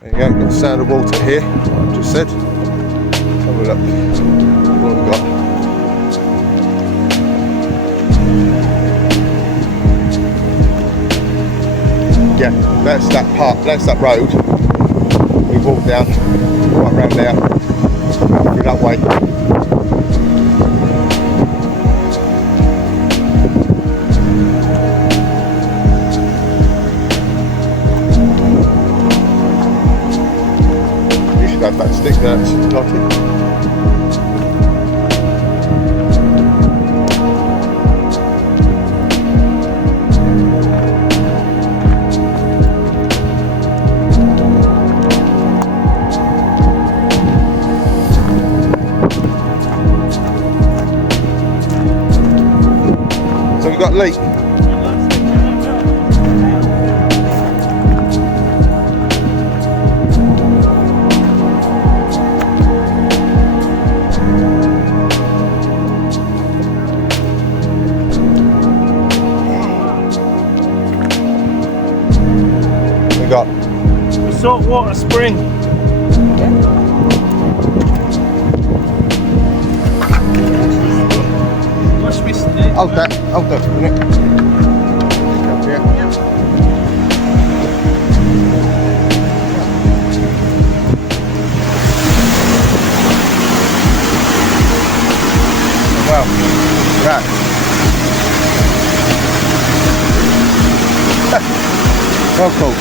There you go, got the sound of water here, like I just said. Have a look. What have we got? Yeah, that's that part, that's that road. We walk down, right round there, through that way. You should have that stick there, Lottie. So we've got a leak. We got The saltwater spring. Must be still. hold that for a minute. Yeah. Well, that. Well cool.